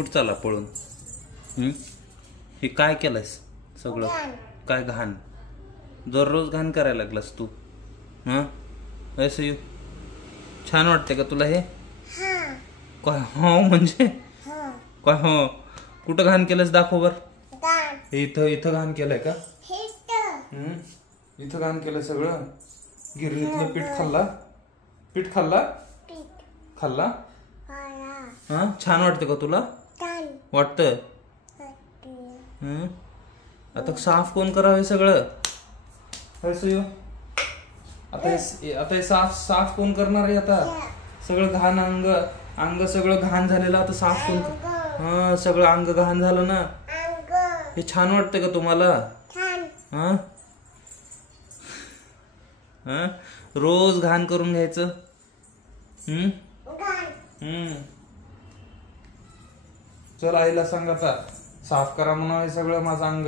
कुठं चाला पळून? हे काय केलंयस सगळं? काय घाण, दररोज घाण करायला लागलास तू? असं येऊ छान वाटते का तुला हे? काय हो म्हणजे काय हो? कुठं घाण केलंस दाखव बर. इथं इथं घाण केलंय का? इथं घाण केलं सगळं. गिरणीतलं पीठ खाल्ला? पीठ खाल्ला? खाल्ला? छान वाटतं का तुला? वाटतं. आता साफ कोण करावे सगळं? आता हे साफ कोण करणार आहे? आता सगळं घाण अंग सगळं घाण झालेलं, आता साफ कोण? सगळं अंग घाण झालं ना. हे छान वाटतं का तुम्हाला? रोज घाण करून घ्यायचं. चल आईला सांग आता साफ करा म्हणून हे सगळं माझं अंग.